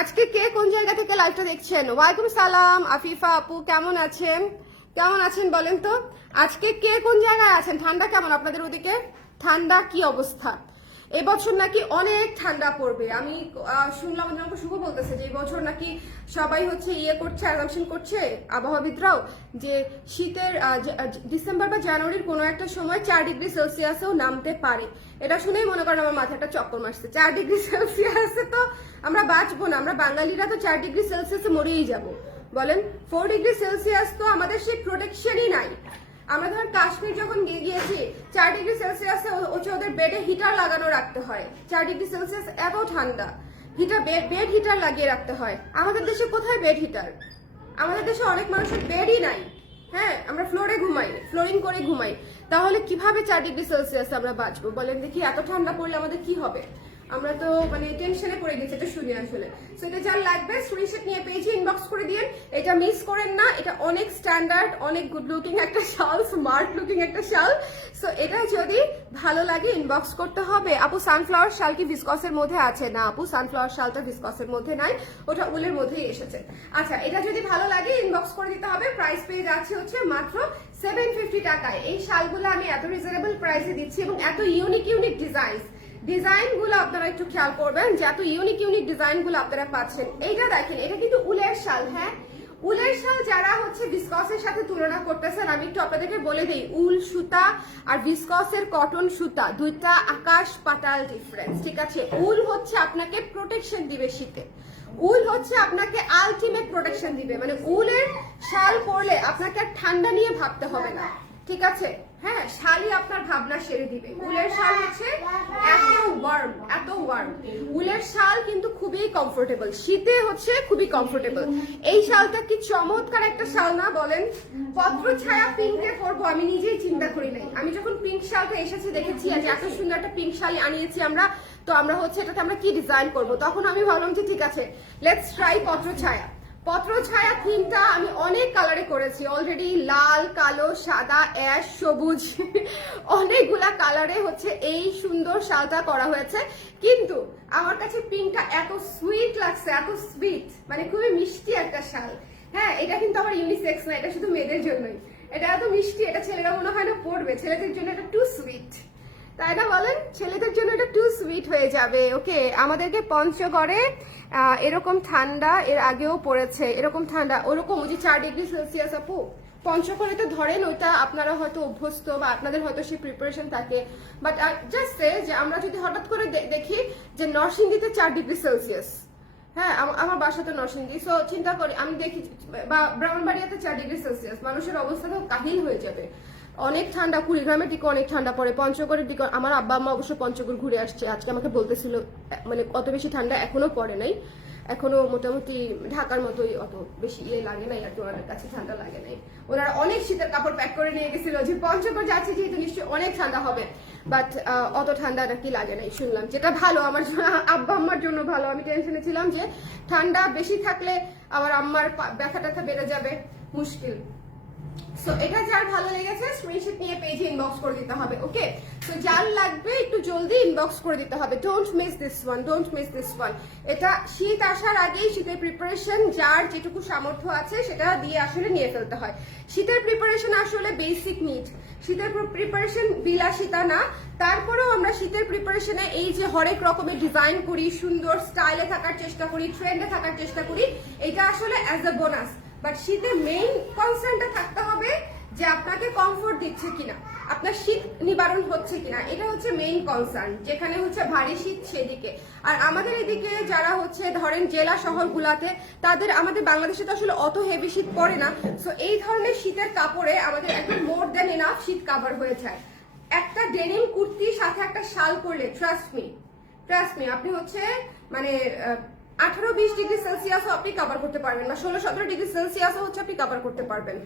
আজকে কে কোন জায়গা থেকে লাইভটা দেখছেন? ওয়ালাইকুম সালাম আফিফা আপু, কেমন আছেন? কেমন আছেন বলেন তো? আজকে কে কোন জায়গায় আছেন? ঠান্ডা কেমন আপনাদের ওদিকে? ঠান্ডা কি অবস্থা? এবছর নাকি অনেক ঠান্ডা পড়বে। আমি শুনলাম, আমাকে শুভ বলতেছে যে এবছর নাকি সবাই হচ্ছে ইয়ে করছে, অ্যাজাম্পশন করছে আবহাওয়াবিদরাও যে শীতের ডিসেম্বর বা জানুয়ারির কোনো একটা সময় 4 ডিগ্রি সেলসিয়াসেও নামতে পারে। এটা শুনেই মনে করেন আমার মাথাটা চক্কর মারছে। 4 ডিগ্রি সেলসিয়াসে তো আমরা বাঁচবো না, আমরা বাঙালিরা তো 4 ডিগ্রি সেলসিয়াসে মরেই যাব। বলেন 4 ডিগ্রি সেলসিয়াস তো আমাদের সেই প্রোটেকশনই নাই। আমরা ধর কাশ্মীর যখন গিয়েছি 4 ডিগ্রি সেলসিয়াসে হচ্ছে ওদের বেডে হিটার লাগানো রাখতে হয়। 4 ডিগ্রি সেলসিয়াস এত ঠান্ডা, বেড হিটার লাগিয়ে রাখতে হয়। আমাদের দেশে কোথায় বেড হিটার? আমাদের দেশে অনেক মানুষের বেডই নাই। হ্যাঁ, আমরা ফ্লোরে ঘুমাই, ফ্লোরিং করে ঘুমাই। তাহলে কিভাবে 4 ডিগ্রি সেলসিয়াসে আমরা বাঁচবো বলেন দেখি? এত ঠান্ডা পড়লে আমাদের কি হবে? আমরা তো মানে টেনশনে পড়ে গেছি এটা শুনে আসলে। সো এটা যার লাগবে স্ক্রিনশট নিয়ে পেজে ইনবক্স করে দিন। এটা মিস করেন না, এটা অনেক স্ট্যান্ডার্ড, অনেক গুড লুকিং একটা শাল, স্মার্ট লুকিং একটা শাল। সো এটা যদি ভালো লাগে ইনবক্স করতে হবে। আপু সানফ্লাওয়ার শাল কি ভিসকসের মধ্যে আছে? না আপু, সানফ্লাওয়ার শালটা ভিসকসের মধ্যে নাই, ওটা উলের মধ্যেই এসেছে। আচ্ছা, এটা যদি ভালো লাগে ইনবক্স করে দিতে হবে। প্রাইস পেয়ে যাচ্ছে হচ্ছে মাত্র 750 টাকায়। এই শালগুলো আমি এত রিজনেবল প্রাইসে দিচ্ছি এবং এত ইউনিক ইউনিক ডিজাইন গুলো আপনারা একটু খেয়াল করবেন যে এত ইউনিক ইউনিক ডিজাইন গুলো আপনারা পাচ্ছেন। এইটা দেখেন, এটা কিন্তু উলের শাল। হ্যাঁ, উলের শাল যারা হচ্ছে ভিসকসের সাথে তুলনা করতেছেন, আমি একটু আপনাদেরকে বলে দিই, উল সুতা আর ভিসকসের কটন সুতা দুইটা আকাশ পাতাল ডিফারেন্স, ঠিক আছে? উল হচ্ছে আপনাকে প্রোটেকশন দিবে শীতে, উল হচ্ছে আপনাকে আলটিমেট প্রোটেকশন দিবে। মানে উলের শাল পরলে আপনাকে আর ঠান্ডা নিয়ে ভাবতে হবে না, ঠিক আছে? হ্যাঁ, শালই আপনার ভাবনা সেরে দিবে। উলের শাল হচ্ছে এত ওয়ার্ম। উলের শাল কিন্তু খুবই কমফোর্টেবল, শীতে হচ্ছে খুবই কমফোর্টেবল। এই শালটা কি চমৎকার একটা শাল না বলেন? পত্র ছায়া পিঙ্কে পরবো আমি নিজেই চিন্তা করি নাই। আমি যখন পিঙ্ক শালটা এসেছে দেখেছি আজ এত সুন্দর একটা পিঙ্ক শাল আনিয়েছি আমরা, তো আমরা হচ্ছে এটাতে আমরা কি ডিজাইন করব, তখন আমি ভাবলাম যে ঠিক আছে লেটস ট্রাই পত্র ছায়া থিমটা আমি অনেক কালারে করেছি অলরেডি, লাল, কালো, সাদা, অ্যাশ, সবুজ অনেকগুলা কালারে হচ্ছে এই সুন্দর শালটা করা হয়েছে। কিন্তু আমার কাছে পিঙ্কটা এত সুইট লাগছে, এত সুইট, মানে খুবই মিষ্টি একটা শাল। হ্যাঁ, এটা কিন্তু আমার ইউনিসেক্স না, এটা শুধু মেয়েদের জন্যই। এটা এত মিষ্টি, এটা ছেলেরা মনে হয় না পড়বে, ছেলেদের জন্য এটা টু সুইট, তাই না বলেন? ছেলেদের জন্য এটা টু সুইট হয়ে যাবে। ওকে, আমাদেরকে পঞ্চগড়ে এরকম ঠান্ডা এর আগেও পড়েছে, এরকম ঠান্ডা ওরকম ওই যে 4 ডিগ্রি সেলসিয়াস আপু পঞ্চগড়ে তো ধরেন ওইটা আপনারা হয়তো অভ্যস্ত বা আপনাদের হয়তো সেই প্রিপারেশন থাকে। বাট জাস্ট সে যে আমরা যদি হঠাৎ করে দেখি যে নরসিংদীতে 4 ডিগ্রি সেলসিয়াস, হ্যাঁ আমার বাসা তো নরসিংদী, সো চিন্তা করি আমি দেখি, বা ব্রাহ্মণবাড়িয়াতে 4 ডিগ্রি সেলসিয়াস, মানুষের অবস্থা তো কাহিল হয়ে যাবে। অনেক ঠান্ডা, কুড়িগ্রামের দিকে অনেক ঠান্ডা পড়ে, পঞ্চগড়ের দিকে আমার আব্বা আম্মা অবশ্য পঞ্চগড় ঘুরে আসছে, আজকে আমাকে বলতেছিল মানে অত বেশি ঠান্ডা এখনো পড়ে নাই, এখনো মোটামুটি ঢাকার মতোই অত বেশি ইয়ে লাগে নাই আর কি, ওনাদের কাছে ঠান্ডা লাগে নাই। ওনারা অনেক শীতের কাপড় প্যাক করে নিয়ে গেছিল যে পঞ্চগড় যাচ্ছে যেহেতু নিশ্চয়ই অনেক ঠান্ডা হবে, বাট অত ঠান্ডা নাকি লাগে নাই শুনলাম, যেটা ভালো আমার জন্য, আব্বা আম্মার জন্য ভালো। আমি টেনশনে ছিলাম যে ঠান্ডা বেশি থাকলে আমার আম্মার ব্যথা ট্যাথা বেড়ে যাবে, মুশকিল। সো এটা যার ভালো লেগেছে স্ক্রিনশট নিয়ে পেজে ইনবক্স করে দিতে হবে। ওকে, সো যার লাগবে একটু জলদি ইনবক্স করে দিতে হবে। Don't miss this one. এটা শীত আসার আগেই শীতের প্রিপারেশন যার যেটুকু সামর্থ্য আছে সেটা দিয়ে আসলে নিয়ে ফেলতে হয়। শীতের প্রিপারেশন আসলে বেসিক নিড, শীতের প্রিপারেশন বিলাসিতা না। তারপরেও আমরা শীতের প্রিপারেশনে এই যে হরেক রকমের ডিজাইন করি, সুন্দর স্টাইলে থাকার চেষ্টা করি, ট্রেন্ডে থাকার চেষ্টা করি, এটা আসলে অ্যাজ এ বোনাস। বাট শীতে মেইন কনসার্নটা থাকতে হবে যে আপনাকে কমফোর্ট দিচ্ছে কিনা, আপনার শীত নিবারণ হচ্ছে কিনা, এটা হচ্ছে মেইন কনসার্ন। যেখানে হচ্ছে ভারী শীত সেদিকে, আর আমাদের এদিকে যারা হচ্ছে ধরেন জেলা শহরগুলাতে, তাদের, আমাদের বাংলাদেশে তো আসলে অত হেভি শীত পড়ে না, সো এই ধরনের শীতের কাপড়ে আমাদের একদম মোর দেন এনাফ শীত কাভার হয়ে যায়। একটা ডেনিম কুর্তির সাথে একটা শাল পরলে ট্রাস্ট মি আপনি হচ্ছে মানে 18-20 ডিগ্রি সেলসিয়াসও আপনি কভার করতে পারবেন, বা 16-17 ডিগ্রি সেলসিয়াসও হচ্ছে আপনি কভার করতে পারবেন।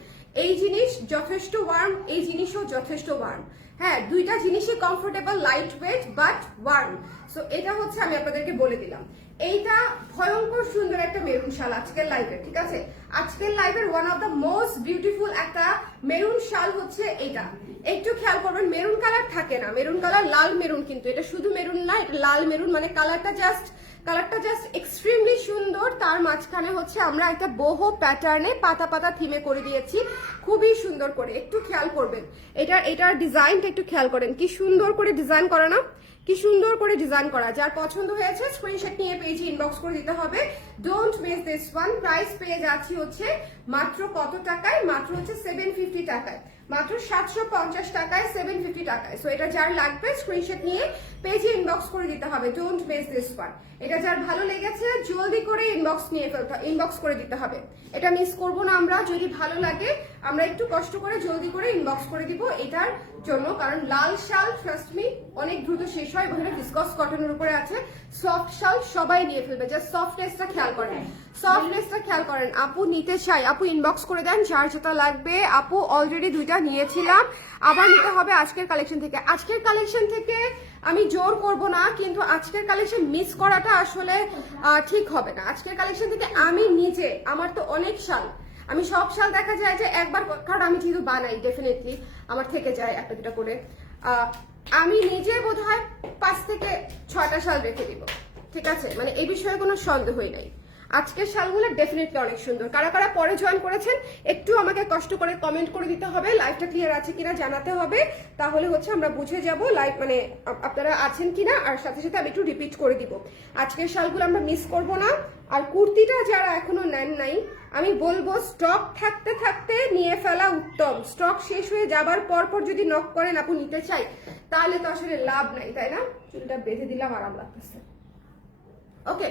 এই জিনিস যথেষ্ট ওয়ার্ম, এই জিনিসও যথেষ্ট ওয়ার্ম। হ্যাঁ, দুইটা জিনিসই comfortable, light weight but warm. So এটা হচ্ছে আমি আপনাদেরকে বলে দিলাম। এইটা ভয়ঙ্কর সুন্দর একটা মেরুন শাল আজকের লাইভে, ঠিক আছে? আজকের লাইভের one of the most beautiful একটা মেরুন শাল হচ্ছে এইটা। একটু খেয়াল করবেন, মেরুন কালার থাকে না, মেরুন কালার লাল মেরুন, কিন্তু এটা শুধু মেরুন না, এটা লাল মেরুন, মানে কালারটা জাস্ট এক্সট্রিমলি সুন্দর। তার মাঝখানে হচ্ছে আমরা একটা বহু প্যাটার্নে পাতা পাতা থিমে করে দিয়েছি, খুবই সুন্দর করে। একটু খেয়াল করবেন এটার ডিজাইনটা, একটু খেয়াল করেন কি সুন্দর করে ডিজাইন করা না, কি সুন্দর করে ডিজাইন করা। যার পছন্দ হয়েছে স্ক্রিনশট নিয়ে পেজে ইনবক্স করে দিতে হবে। Don't miss this one. Price পেয়ে যাচ্ছি হচ্ছে মাত্র কত টাকায়? মাত্র হচ্ছে 750 টাকায়, মাত্র 750 টাকায়, 750 টাকায়। সো এটা যার লাগবে স্ক্রিনশট নিয়ে পেজে ইনবক্স করে দিতে হবে। Don't miss this one. এটা যার ভালো লেগেছে জলদি করে ইনবক্স করে দিতে হবে। এটা মিস করবো না আমরা। যদি ভালো লাগে আমরা একটু কষ্ট করে জলদি করে ইনবক্স করে দিব এটার জন্য, কারণ লাল শাল ট্রাস্ট মি অনেক দ্রুত শেষ হয়, এবং এটা ডিসকাস কটনের উপরে আছে। সফট শাল সবাই নিয়ে ফেলবে, জাস্ট সফটনেসটা খেয়াল করেন, সফটনেসটা খেয়াল করেন। আপু নিতে চাই, আপু ইনবক্স করে দেন যার যেটা লাগবে। আপু অলরেডি দুইটা নিয়েছিলাম, আবার নিতে হবে আজকের কালেকশন থেকে। আজকের কালেকশন থেকে আমি জোর করব না, কিন্তু আজকের কালেকশন মিস করাটা আসলে ঠিক হবে না। আজকের কালেকশন থেকে আমি নিজে, আমার তো অনেক শাল, আমি সব শাল দেখা যায় যে একবার, কারণ আমি যেহেতু বানাই ডেফিনেটলি আমার থেকে যায় একটা দুটা করে। আমি নিজে বোধহয় 5 থেকে 6টা শাল রেখে দিব, ঠিক আছে? মানে এই বিষয়ে কোনো সন্দেহই নাই। আজকের শালগুলো ডেফিনেটলি অনেক সুন্দর। কারা কারা পরে জয়েন করেছেন একটু আমাকে কষ্ট করে কমেন্ট করে দিতে হবে, লাইভটা ক্লিয়ার আছে কিনা জানাতে হবে, তাহলে হচ্ছে আমরা বুঝে যাব লাইভ মানে আপনারা আছেন কিনা। আর সাথে সাথে আমি একটু রিপিট করে দিব, আজকের শালগুলো আমরা মিস করব না। আর কুর্তিটা যারা এখনো নেন নাই, আমি বলবো স্টক থাকতে থাকতে নিয়ে ফেলা উত্তম। স্টক শেষ হয়ে যাবার পর যদি নক করেন আপু নিতে চাই, তাহলে তো আসলে লাভ নাই, তাই না? চুলটা বেঁধে দিলাম, আরাম লাগতেছে। ওকে,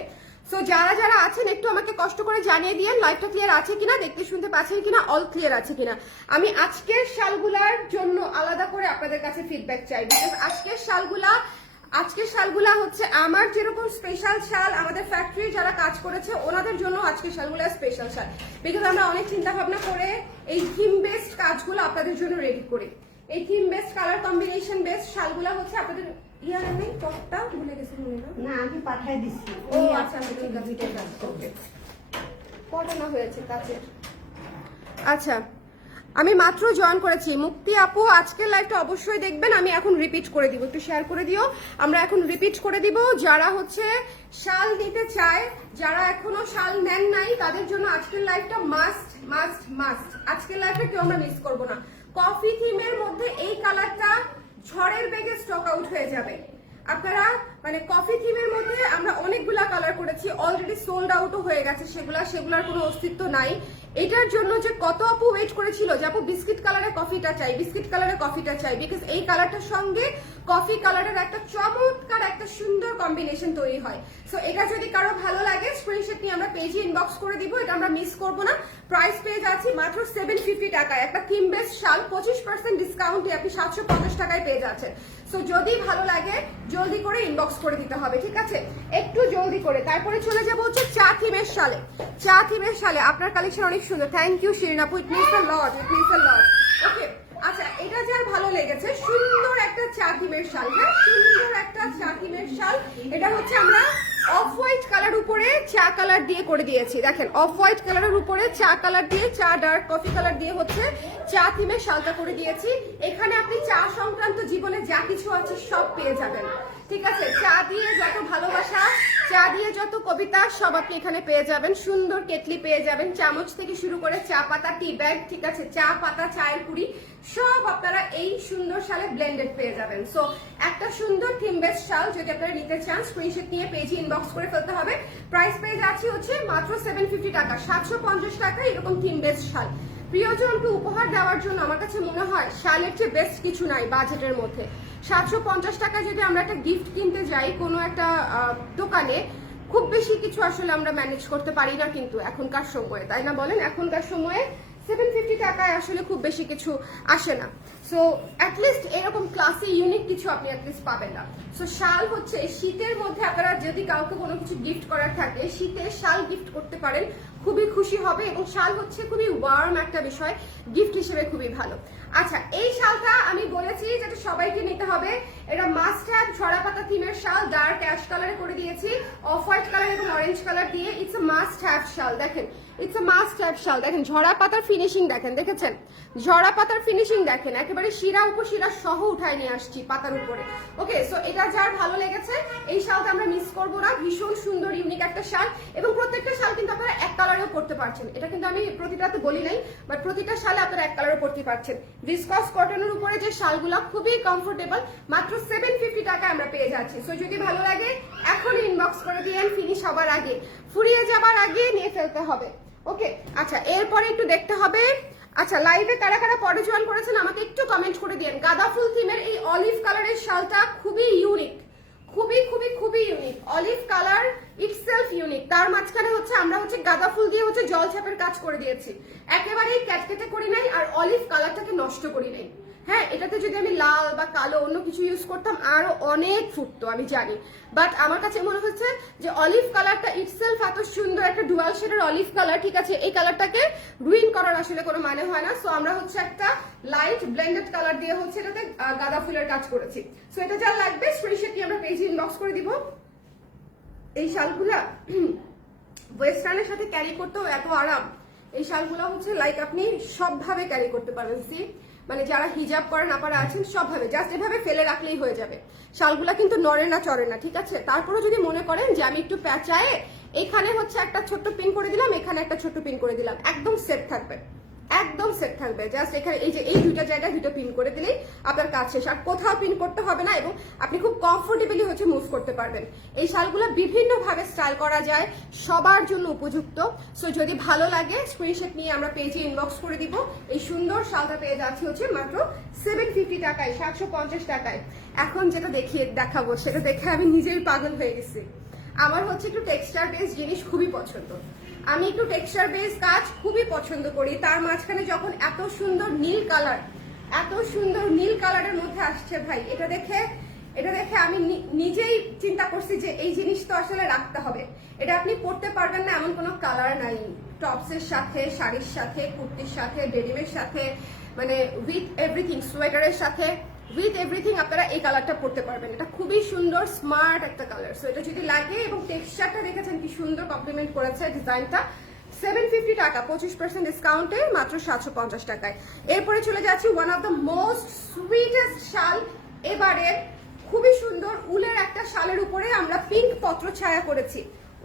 সো যারা যারা আছেন একটু আমাকে কষ্ট করে জানিয়ে দিয়েন লাইভটা ক্লিয়ার আছে কিনা, দেখতে শুনতে পাচ্ছেন কিনা, অল ক্লিয়ার আছে কিনা। আমি আজকের শালগুলার জন্য আলাদা করে আপনাদের কাছে ফিডব্যাক চাই, বিকজ আজকের শালগুলা হচ্ছে আমার যেরকম স্পেশাল শাল, আমাদের ফ্যাক্টরি যারা কাজ করেছে ওনাদের জন্য আজকের শালগুলা স্পেশাল শাল, বিকজ আমরা অনেক চিন্তা ভাবনা করে এই থিম বেসড কাজগুলো আপনাদের জন্য রেডি করি। এই theme based colour combination based শালগুলা হচ্ছে আপনাদের ইয়ার নেই, টপটা ভুলে গেছি মনে না, আমি পাঠিয়ে দিচ্ছি। ও আচ্ছা, ঠিক আছে, ঠিক আছে, কটা না হয়েছে কাছের। আচ্ছা, আমি মাত্র জয়েন করেছি। মুক্তি আপু আজকের লাইভটা অবশ্যই দেখবেন, আমি এখন রিপিট করে দিব, একটু শেয়ার করে দিও। আমরা এখন রিপিট করে দিব, যারা হচ্ছে শাল নিতে চায়, যারা এখনো শাল নেন নাই তাদের জন্য আজকের লাইভটা মাস্ট মাস্ট মাস্ট। আজকের লাইভটা কেউ আমরা মিস করবো না। কফি থিমের মধ্যে এই কালারটা ঝড়ের বেগে স্টক আউট হয়ে যাবে। আপনারা মানে কফি থিমের মধ্যে আমরা অনেকগুলা কালার করেছি, অলরেডি সোল্ড আউটও হয়ে গেছে, সেগুলার কোনো অস্তিত্ব নাই। এটার জন্য যে কত আপু ওয়েট করেছিল যে আপু বিস্কিট কালারের কফিটা চাই, বিস্কিট কালারের কফিটা চাই, বিকজ এই কালারটার সঙ্গে কফি কালারের একটা চমৎকার একটা সুন্দর কম্বিনেশন তৈরি হয়। সো এটা যদি কারো ভালো লাগে স্ক্রিনশট নিয়ে আমরা পেজে ইনবক্স করে দিব, এটা আমরা মিস করবো না। প্রাইস পেয়ে যাচ্ছি মাত্র 750 টাকায়, একটা থিম বেস শাল 25% ডিসকাউন্টে আপনি 750 টাকায় পেয়ে যাচ্ছেন। সো যদি ভালো লাগে জলদি করে ইনবক্স করে দিতে হবে, ঠিক আছে? একটু জলদি করে। তারপরে চলে যাবো হচ্ছে চা থিমের শালে। চা থিমের শালে আপনার কালেকশন অনেক সুন্দর, থ্যাংক ইউ শিরিন আপু, it means a lot, it means a লট। ওকে, আচ্ছা, এটা যার ভালো লেগেছে, সুন্দর একটা চা থিমের শাল, হ্যাঁ সুন্দর একটা চা থিমের শাল। এটা হচ্ছে আমরা অফ হোয়াইট কালার উপরে চা কালার দিয়ে করে দিয়েছি, দেখেন অফ হোয়াইট কালারের উপরে চা কালার দিয়ে, চা ডার্ক কফি কালার দিয়ে হচ্ছে চা থিমের শালটা করে দিয়েছি। এখানে আপনি চা সংক্রান্ত জীবনে যা কিছু আছে সব পেয়ে যাবেন, ঠিক আছে? চা দিয়ে যত ভালোবাসা, চা দিয়ে যত কবিতা সব আপনি এখানে পেয়ে যাবেন। সুন্দর কেটলি পেয়ে যাবেন, চামচ থেকে শুরু করে চা পাতা, টি ব্যাগ, ঠিক আছে, চা পাতা, চায়ের পুরি সব আপনারা এই সুন্দর শালে ব্লেন্ডেড পেয়ে যাবেন। সো একটা সুন্দর থিম বেস শাল যদি আপনারা নিতে চান স্ক্রিনশট নিয়ে পেজে ইনবক্স করে ফেলতে হবে। প্রাইস পেয়ে যাচ্ছি হচ্ছে মাত্র 750 টাকা, 750 টাকা এরকম থিম বেস শাল। প্রিয়জনকে উপহার দেওয়ার জন্য আমার কাছে মনে হয় শালের চেয়ে বেস্ট কিছু নাই বাজেটের মধ্যে। 750 টাকা যদি আমরা একটা গিফট কিনতে যাই কোনো একটা দোকানে, খুব বেশি কিছু আসলে আমরা ম্যানেজ করতে পারি না কিন্তু এখনকার সময়ে, তাই না বলেন? এখনকার সময়ে 750 টাকায় আসলে খুব বেশি কিছু আসে না। সো অ্যাটলিস্ট এরকম ক্লাসে ইউনিক কিছু আপনি অ্যাটলিস্ট পাবেন না। সো শাল হচ্ছে শীতের মধ্যে আপনারা যদি কাউকে কোনো কিছু গিফট করার থাকে শীতে শাল গিফট করতে পারেন, খুবই খুশি হবে। এবং শাল হচ্ছে খুবই ওয়ার্ম একটা বিষয়, গিফট হিসেবে খুবই ভালো। আচ্ছা, এই শালটা আমি বলেছি যেটা সবাইকে নিতে হবে, এটা মাস্ট হ্যাভ ঝরা পাতা থিমের শাল, ডার্ক অ্যাশ কালারে করে দিয়েছি, অফ হোয়াইট কালার এবং অরেঞ্জ কালার দিয়ে। ইটস এ মাস্ট হ্যাভ শাল, দেখেন ইটস এ মাস্ট হ্যাভ শাল। দেখেন ঝরা পাতার ফিনিশিং দেখেন, দেখেছেন ঝরা পাতার ফিনিশিং দেখেন, একেবারে শিরা উপশিরা সহ উঠায় নিয়ে আসছি পাতার উপরে। ওকে, সো এটা যার ভালো লেগেছে এই শালটা আমরা মিস করবো না, ভীষণ সুন্দর ইউনিক একটা শাল। এবং প্রত্যেকটা শাল কিন্তু আপনারা এক কালারেও পরতে পারছেন, এটা কিন্তু আমি প্রতিটাতে বলি নাই, বাট প্রতিটা শালে আপনারা এক কালারে পরতে পারছেন। ভিসকস কটনের উপরে যে শালগুলা খুবই কমফোর্টেবল, মাত্র 750 টাকায় আমরা পেয়ে যাচ্ছি। সো যদি ভালো লাগে এখনই ইনবক্স করে দিয়েন, ফিনিশ হবার আগে, ফুরিয়ে যাবার আগে নিয়ে ফেলতে হবে। ওকে, আচ্ছা এরপরে একটু দেখতে হবে। আচ্ছা, লাইভে কারা কারা পরে জয়েন করেছেন আমাকে একটু কমেন্ট করে দিন। গাঁদা ফুল থিমের এই অলিভ কালারের শালটা খুবই ইউনিক, খুবই খুবই খুবই unique. Olive colour itself unique, তার মাঝখানে হচ্ছে আমরা হচ্ছে গাঁদা ফুল দিয়ে হচ্ছে জল ছাপের কাজ করে দিয়েছি, একেবারেই ক্যাটকেটে করি নাই আর অলিভ কালারটাকে নষ্ট করি নাই। হ্যাঁ, এটাতে যদি আমি লাল বা কালো অন্য কিছু ইউজ করতাম আরো অনেক ফুটতো আমি জানি, বাট আমার কাছে মনে হচ্ছে যে অলিভ কালারটা ইটসেলফ এত সুন্দর একটা ডুয়াল শেডের অলিভ কালার, ঠিক আছে, এই কালারটাকে রুইন করার আসলে কোনো মানে হয় না। সো আমরা হচ্ছে একটা লাইট ব্লেন্ডেড কালার দিয়ে হচ্ছে এটাতে গাঁদা ফুলের কাজ করেছি। সো এটা যা লাগবে স্ক্রিনশট নিয়ে আমরা পেজে ইনবক্স করে দিব। এই শালগুলা ওয়েস্টার্নের সাথে ক্যারি করতেও এত আরাম, এই শালগুলা হচ্ছে লাইক আপনি সবভাবে ক্যারি করতে পারবেন। সি মানে যারা হিজাব করেন আপনারা আছেন সবভাবে জাস্ট এভাবে ফেলে রাখলেই হয়ে যাবে। শালগুলা কিন্তু নড়ে না চড়ে না, ঠিক আছে। তারপরে যদি মনে করেন যে আমি একটু প্যাঁচায়ে এখানে হচ্ছে একটা ছোট্ট পিন করে দিলাম, এখানে একটা ছোট্ট পিন করে দিলাম, একদম সেট থাকবে, একদম সেট থাকবে। জাস্ট এখানে এই যে এই দুইটা জায়গায় দুটো পিন করে দিলেই আপনার কাজ শেষ, আর কোথাও পিন করতে হবে না এবং আপনি খুব কমফোর্টেবলি হচ্ছে মুভ করতে পারবেন। এই শালগুলো বিভিন্ন ভাবে স্টাইল করা যায়, সবার জন্য উপযুক্ত। সো যদি ভালো লাগে স্ক্রিনশট নিয়ে আমরা পেজে ইনবক্স করে দিব। এই সুন্দর শালটা পেয়ে যাচ্ছি হচ্ছে মাত্র 750 টাকায়, 750 টাকায়। এখন যেটা দেখাবো সেটা দেখে আমি নিজেই পাগল হয়ে গেছি। আমার হচ্ছে একটু টেক্সচার বেস জিনিস খুবই পছন্দ, আমি একটু টেক্সচার বেস কাজ খুবই পছন্দ করি। তার মাঝখানে যখন এত সুন্দর নীল কালার, এত সুন্দর নীল কালারের মধ্যে আসছে ভাই, এটা দেখে আমি নিজেই চিন্তা করছি যে এই জিনিস তো আসলে রাখতে হবে। এটা আপনি পরতে পারবেন না এমন কোনো কালার নাই, টপসের সাথে, শাড়ির সাথে, কুর্তির সাথে, ডেনিমের সাথে, মানে উইথ এভরিথিং, সোয়েটারের সাথে, উইথ এভরিথিং আপনারা এই কালারটা পরতে পারবেন। এটা খুবই সুন্দর স্মার্ট একটা কালার। সো এটা যদি লাগে, এবং টেক্সচারটা দেখেছেন কি সুন্দর কমপ্লিমেন্ট করেছে ডিজাইনটা। 750 টাকা, 25% ডিসকাউন্টে মাত্র 750 টাকায়। এরপরে চলে যাচ্ছি one of the most sweetest শাল এবারে, খুবই সুন্দর উলের একটা শালের উপরে আমরা পিঙ্ক পত্র ছায়া করেছি,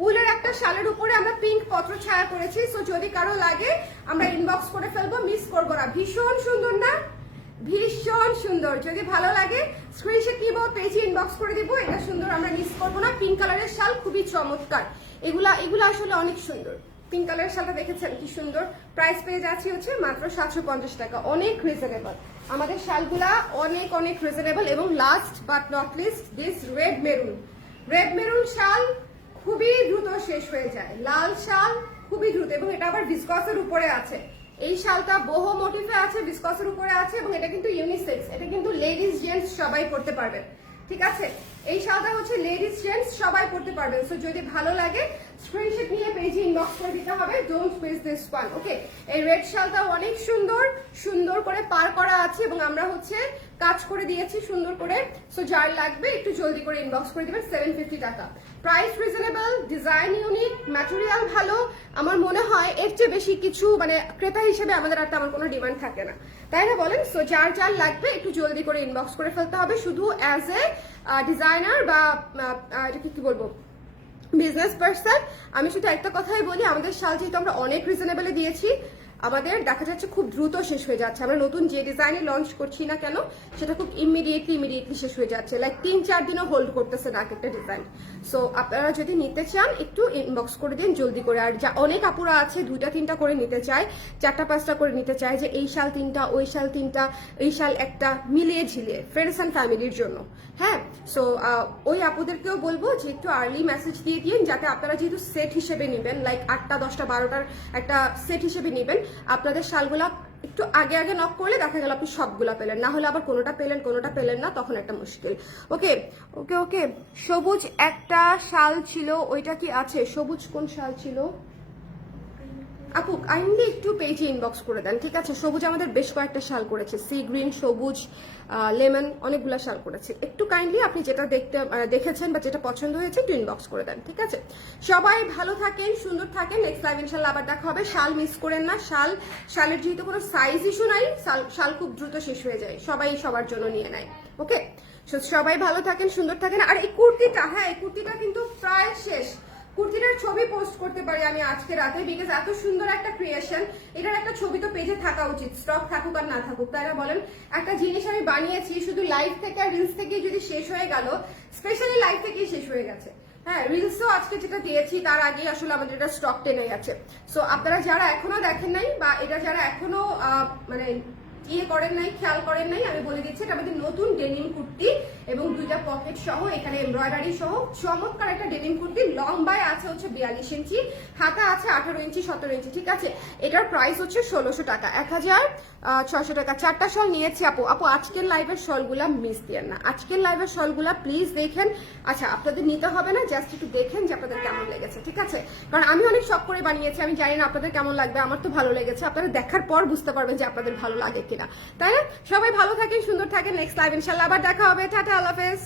উলের একটা শালের উপরে আমরা পিঙ্ক পত্র ছায়া করেছি। সো যদি কারো লাগে আমরা ইনবক্স করে ফেলবো, মিস করবো না। ভীষণ সুন্দর না, ভীষণ সুন্দর। যদি ভালো লাগে স্ক্রিনশট নিব, পেজে ইনবক্স করে দিব। এটা সুন্দর, আমরা মিস করবো না। পিঙ্ক কালারের শাল খুবই চমৎকার, এগুলা আসলে অনেক সুন্দর। পিঙ্ক কালারের শালটা দেখেছেন কি সুন্দর। প্রাইস পেয়ে যাচ্ছি হচ্ছে মাত্র 750 টাকা, অনেক রিজনেবল। আমাদের শালগুলা অনেক অনেক রিজনেবল। এবং last but not list, this red maroon শাল খুবই দ্রুত শেষ হয়ে যায়, লাল শাল খুবই দ্রুত, এবং এটা আবার ভিসকসের উপরে আছে। এই শালটা বহু মোটিভে আছে, ভিসকসের উপরে আছে, এবং এটা কিন্তু ইউনিসেক্স, এটা কিন্তু লেডিস জেন্টস সবাই পড়তে পারবেন, ঠিক আছে। এই শালটা হচ্ছে লেডিস জেন্টস সবাই পড়তে পারবেন। সো যদি ভালো লাগে স্ক্রিনশট নিয়ে পেজে ইনবক্স করে দিতে হবে, ডোন্ট মিস দিস ওয়ান। ওকে, এই রেড শালটা অনেক সুন্দর, সুন্দর করে পার করা আছে এবং আমরা হচ্ছে কাজ করে দিয়েছি সুন্দর করে। সো যার লাগবে একটু জলদি করে ইনবক্স করে দিবেন। 750 টাকা, price reasonable, design unique, material ভালো। আমার মনে হয় এর চেয়ে বেশি কিছু মানে ক্রেতা হিসেবে আমাদের আর তেমন কোনো ডিমান্ড থাকে না, তাই না বলেন? সো যার যার লাগবে একটু জলদি করে ইনবক্স করে ফেলতে হবে। শুধু অ্যাজ এ ডিজাইনার বা এটাকে কি বলবো, বিজনেস পার্সন, আমি শুধু একটা কথাই বলি, আমাদের শাল যেহেতু আমরা অনেক রিজনেবলে দিয়েছি, আমাদের দেখা যাচ্ছে খুব দ্রুত শেষ হয়ে যাচ্ছে। আমরা নতুন যে ডিজাইনে লঞ্চ করছি না কেন সেটা খুব ইমিডিয়েটলি শেষ হয়ে যাচ্ছে, লাইক 3-4 দিনও হোল্ড করতেছে না একটা ডিজাইন। সো আপনারা যদি নিতে চান একটু ইনবক্স করে দিন জলদি করে। আর যা অনেক আপুরা আছে 2-3টা করে নিতে চায়, 4-5টা করে নিতে চায়, যে এই শাল 3টা, ওই শাল 3টা, এই শাল একটা, মিলিয়ে ঝিলিয়ে ফ্রেন্ডস অ্যান্ড ফ্যামিলির জন্য। হ্যাঁ, সো ওই আপুদেরকেও বলবো যে একটু আর্লি মেসেজ দিয়ে দিন, যাতে আপনারা যেহেতু সেট হিসেবে নেবেন, লাইক 8টা 10টা 12টার একটা সেট হিসেবে নেবেন, আপনাদের শালগুলা একটু আগে আগে নক করলে দেখা গেল আপনি সবগুলা পেলেন, না হলে আবার কোনোটা পেলেন না, তখন একটা মুশকিল। ওকে ওকে ওকে, সবুজ একটা শাল ছিল, ওইটা কি আছে? সবুজ কোন শাল ছিল আপু? কাইন্ডলি একটু পেজে ইনবক্স করে দেন, ঠিক আছে? সবুজ আমাদের বেশ কয়েকটা শাল করেছে, সি গ্রিন, সবুজ, লেমন, অনেকগুলো শাল করেছে। একটু কাইন্ডলি আপনি যেটা দেখেছেন বা যেটা পছন্দ হয়েছে একটু ইনবক্স করে দেন, ঠিক আছে? সবাই ভালো থাকেন, সুন্দর থাকেন। নেক্সট লাইভ ইনশাল্লাহ আবার দেখা হবে। শাল মিস করেন না, শালের যেহেতু কোনো সাইজ ইস্যু নাই, শাল খুব দ্রুত শেষ হয়ে যায়, সবাই সবার জন্য নিয়ে নেয়। ওকে, সবাই ভালো থাকেন, সুন্দর থাকেন। আর এই কুর্তিটা, হ্যাঁ এই কুর্তিটা কিন্তু প্রায় শেষ। কুর্তিটার ছবি পোস্ট করতে পারি আমি আজকে রাতে, বিকজ এত সুন্দর একটা ক্রিয়েশন, এটার একটা ছবি তো পেজে থাকা উচিত, স্টক থাকুক আর না থাকুক, তাই না বলেন? একটা জিনিস আমি বানিয়েছি শুধু লাইভ থেকে আর রিলস থেকে যদি শেষ হয়ে গেল, স্পেশালি লাইভ থেকেই শেষ হয়ে গেছে। হ্যাঁ, রিলসও আজকে যেটা দিয়েছি তার আগে আসলে আমাদের এটা স্টক টেনে গেছে। সো আপনারা যারা এখনো দেখেন নাই বা এটা যারা এখনো মানে করেন নাই, খেয়াল করেন নাই, আমি বলে দিচ্ছি এটা আমাদের নতুন ডেনিম কুর্তি এবং 2টা পকেট সহ, এখানে এমব্রয়ডারি সহ চমৎকার একটা ডেনিম কুর্তি। লম্বায় আছে হচ্ছে 42 ইঞ্চি, হাতা আছে 18 ইঞ্চি 17 ইঞ্চি, ঠিক আছে? এটার প্রাইস হচ্ছে 1600 টাকা, 1600 টাকা। 4টা শল নিয়েছি আপু। আজকের লাইভের শলগুলা মিস দিয়েন না, আজকের লাইভের শলগুলা প্লিজ দেখেন। আচ্ছা, আপনাদের নিতে হবে না, জাস্ট একটু দেখেন যে আপনাদের কেমন লেগেছে, ঠিক আছে? কারণ আমি অনেক শখ করে বানিয়েছি, আমি জানি না আপনাদের কেমন লাগবে, আমার তো ভালো লেগেছে। আপনারা দেখার পর বুঝতে পারবেন যে আপনাদের ভালো লাগে কিনা, তাই না? সবাই ভালো থাকেন, সুন্দর থাকেন। নেক্সট লাইভ ইনশাল্লাহ আবার দেখা হবে। টাটা, আল্লাহ হাফেজ।